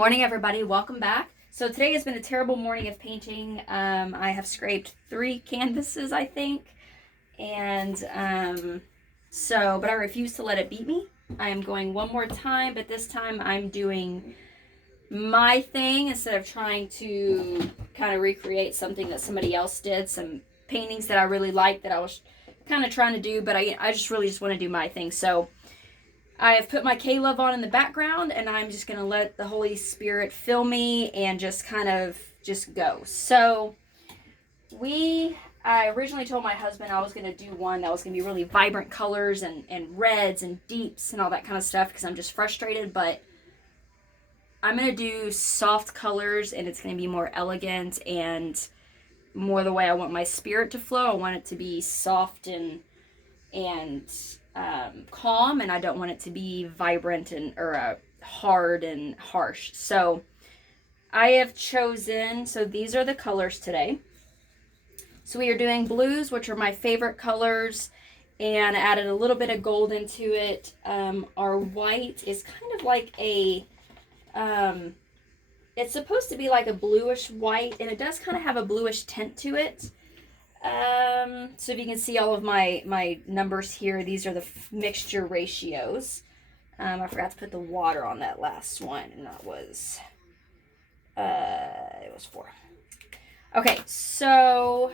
morning, everybody. Welcome back. So today has been a terrible morning of painting. I have scraped 3 canvases, I think. And but I refuse to let it beat me. I am going one more time, but this time I'm doing my thing instead of trying to kind of recreate something that somebody else did. Some paintings that I really liked that I was kind of trying to do, but I just really want to do my thing. So I have put my K-Love on in the background, and I'm just going to let the Holy Spirit fill me and just kind of just go. So I originally told my husband I was going to do one that was going to be really vibrant colors and reds and deeps and all that kind of stuff because I'm just frustrated, but I'm going to do soft colors, and it's going to be more elegant and more the way I want my spirit to flow. I want it to be soft and calm, and I don't want it to be vibrant or hard and harsh. So I have chosen, so these are the colors today. So we are doing blues, which are my favorite colors, and added a little bit of gold into it. Our white is kind of like it's supposed to be like a bluish white, and it does kind of have a bluish tint to it. So if you can see all of my numbers here, these are the mixture ratios. I forgot to put the water on that last one, and that was, it was 4. Okay, so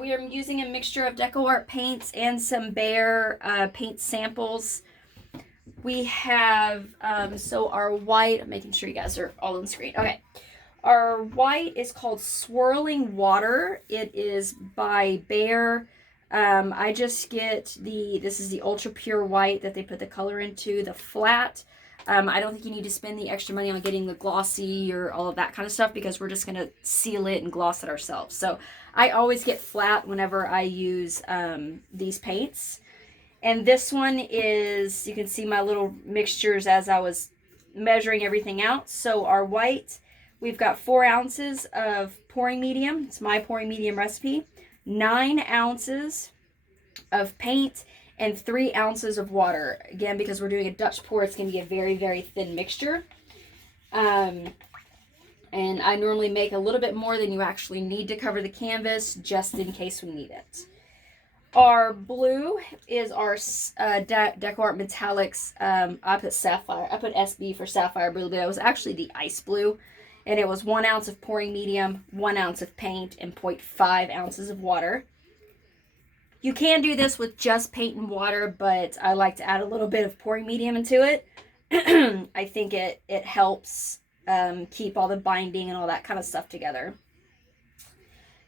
we are using a mixture of DecoArt paints and some Behr paint samples. We have, so our white, I'm making sure you guys are all on the screen. Okay. Our white is called Swirling Water. It is by Behr. I just get this is the ultra pure white that they put the color into, the flat. I don't think you need to spend the extra money on getting the glossy or all of that kind of stuff because we're just going to seal it and gloss it ourselves. So I always get flat whenever I use these paints. And this one is, you can see my little mixtures as I was measuring everything out. So our white, we've got 4 ounces of pouring medium. It's my pouring medium recipe. 9 ounces of paint and 3 ounces of water. Again, because we're doing a Dutch pour, it's going to be a very, very thin mixture. And I normally make a little bit more than you actually need to cover the canvas, just in case we need it. Our blue is our DecoArt Metallics. I put Sapphire. I put SB for Sapphire Blue, but it was actually the Ice Blue. And it was 1 ounce of pouring medium, 1 ounce of paint, and 0.5 ounces of water. You can do this with just paint and water, but I like to add a little bit of pouring medium into it. I think it helps keep all the binding and all that kind of stuff together.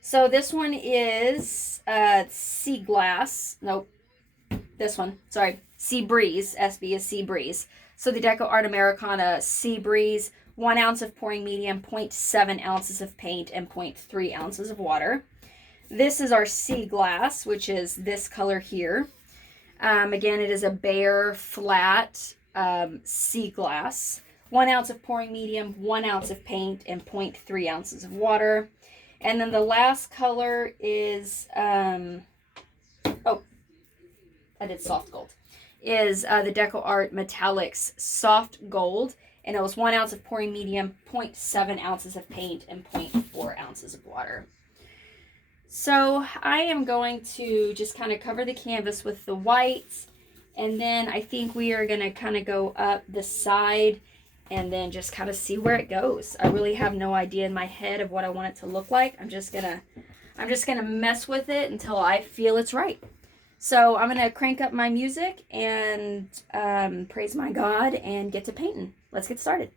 So this one is Sea Glass. Nope. This one. Sorry. Sea Breeze. SB is Sea Breeze. So the DecoArt Americana Sea Breeze. 1 ounce of pouring medium, 0.7 ounces of paint, and 0.3 ounces of water. This is our Sea Glass, which is this color here. Again, it is a Behr flat Sea Glass. 1 ounce of pouring medium, 1 ounce of paint, and 0.3 ounces of water. And then the last color is, I did soft gold, is the DecoArt Metallics Soft Gold. And it was 1 ounce of pouring medium, 0.7 ounces of paint, and 0.4 ounces of water. So I am going to just kind of cover the canvas with the white. And then I think we are going to kind of go up the side and then just kind of see where it goes. I really have no idea in my head of what I want it to look like. I'm just gonna mess with it until I feel it's right. So I'm gonna crank up my music and praise my God and get to painting. Let's get started.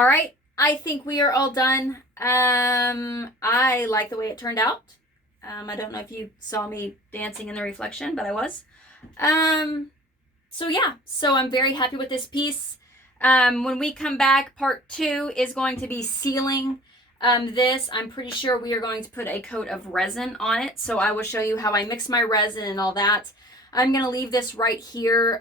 All right, I think we are all done. I like the way it turned out. I don't know if you saw me dancing in the reflection, but I was. So yeah, so I'm very happy with this piece. When we come back, part 2 is going to be sealing this. I'm pretty sure we are going to put a coat of resin on it. So I will show you how I mix my resin and all that. I'm going to leave this right here.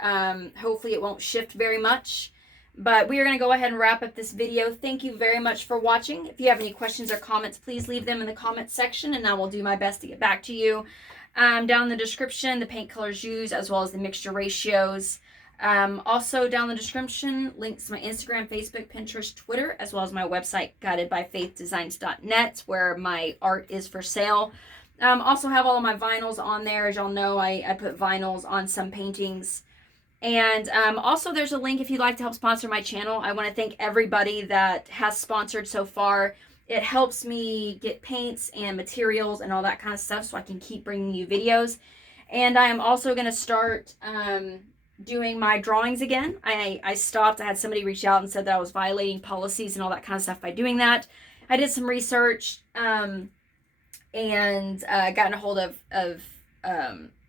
Hopefully it won't shift very much. But we are going to go ahead and wrap up this video. Thank you very much for watching. If you have any questions or comments, please leave them in the comment section and I will do my best to get back to you. Down in the description, the paint colors used as well as the mixture ratios. Also down in the description, links to my Instagram, Facebook, Pinterest, Twitter, as well as my website, guidedbyfaithdesigns.net, where my art is for sale. Also have all of my vinyls on there. As y'all know, I put vinyls on some paintings. And also there's a link if you'd like to help sponsor my channel. I want to thank everybody that has sponsored so far. It helps me get paints and materials and all that kind of stuff so I can keep bringing you videos. And I am also going to start doing my drawings again. I stopped. I had somebody reach out and said that I was violating policies and all that kind of stuff by doing that. I did some research and gotten a hold of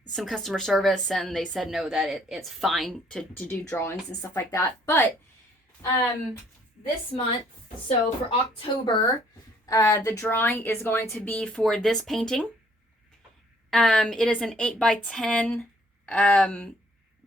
some customer service, and they said no, that it's fine to do drawings and stuff like that. But this month, so for October, the drawing is going to be for this painting. It is an 8x10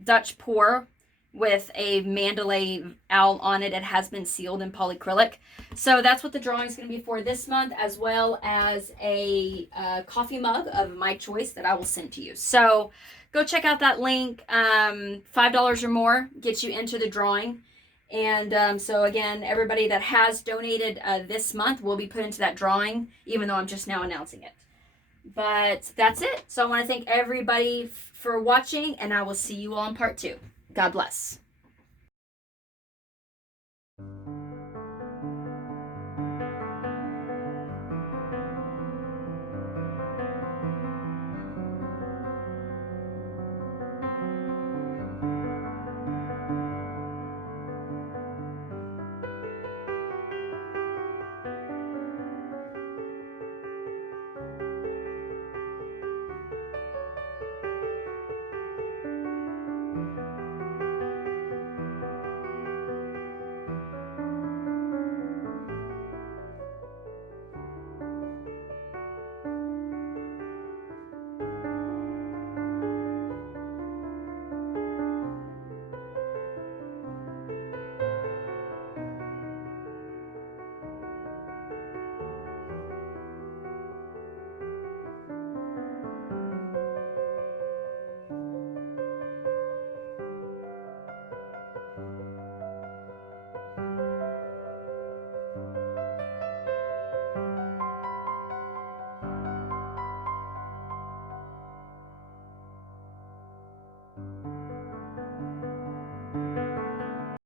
Dutch pour with a Mandalay owl on it. It has been sealed in polycrylic. So that's what the drawing is going to be for this month, as well as a coffee mug of my choice that I will send to you. So go check out that link. $5 or more gets you into the drawing. And so again, everybody that has donated this month will be put into that drawing, even though I'm just now announcing it. But that's it. So I want to thank everybody for watching, and I will see you all in part 2. God bless.